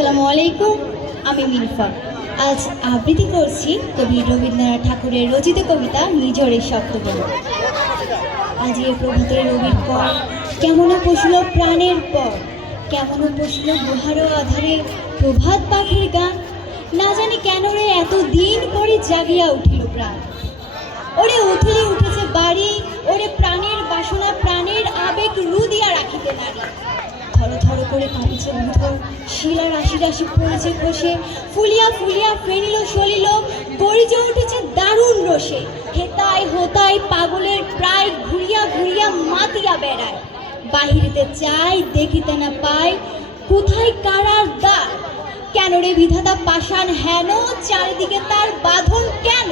আসসালামু আলাইকুম, আমি মিনফা। আজ আবৃত্তি করছি কবি রবীন্দ্রনাথ ঠাকুরের রচিত কবিতা নিজরের সপ্তবন। আজ এ প্রভাতের রবির পর কেমন পশল প্রাণের পর, কেমন পশল গুহারও আধারে প্রভাত পাখির গান। না জানি কেন রে এত দিন পরে জাগিয়া উঠিল প্রাণ। ওরে উঠিলে উঠেছে বাড়ি, ওরে প্রাণের বাসনা প্রাণের আবেগ রুদিয়া রাখিতে নারী। থর থর করে কাঁপিছে ভূধর, শিলা রাশি রাশি পড়েছে খসে, ফুলিয়া ফুলিয়া ফেরিল সলিল, গরিজে উঠেছে দারুণ রসে। হেতায় হোতায় পাগলের প্রায় ঘুরিয়া ঘুরিয়া মাতিয়া বেড়ায়। বাহিরিতে চাই দেখিতে না পায়, কোথায় কারার দ্বার। কেন রে বিধাতা পাষাণ হেন, চারিদিকে তার বাঁধন কেন?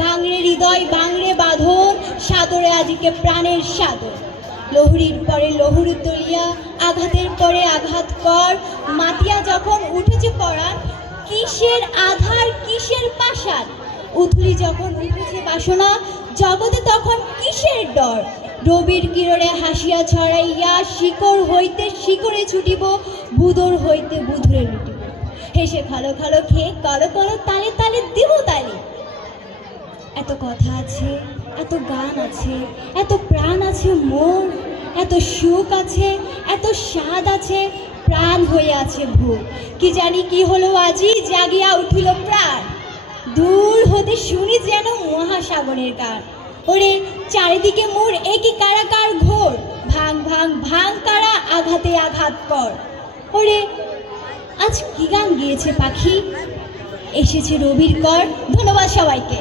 ভাঙড়ে হৃদয় ভাঙড়ে বাঁধন, সাদরে আজিকে প্রাণের সাদর। লহুরির পরে লহুরি তলিয়া, আঘাতের পরে আঘাত কর। মাতিয়া যখন উঠেছে পরাণ, কিসের আধার কিসের পাষাণ। উথলি যখন উঠেছে বাসনা, জগতে তখন কিসের ডর। রবির কিরণে হাসিয়া ছড়াইয়া, শিকড় হইতে শিকড়ে ছুটিব, বুদর হইতে বুধরে লুটিব। হেসে খালো খালো খেয়ে কলো কলো তালে তালে দিব তালে। এত কথা আছে, এত গান আছে, এত প্রাণ আছে মোর, এত সুখ আছে, এত স্বাদ আছে, প্রাণ হয়ে আছে ভোর। কি জানি কি হলো আজি জাগিয়া উঠিল প্রাণ। দূর হতে শুনি যেন মহাসাগরের গান। ওরে চারিদিকে মোর একই কারাকার ঘোর, ভাঙ ভাঙ ভাঙ কারা আঘাতে আঘাত কর। ওরে আজ কি গান গিয়েছে পাখি, এসেছে রবির কর। ধন্যবাদ সবাইকে।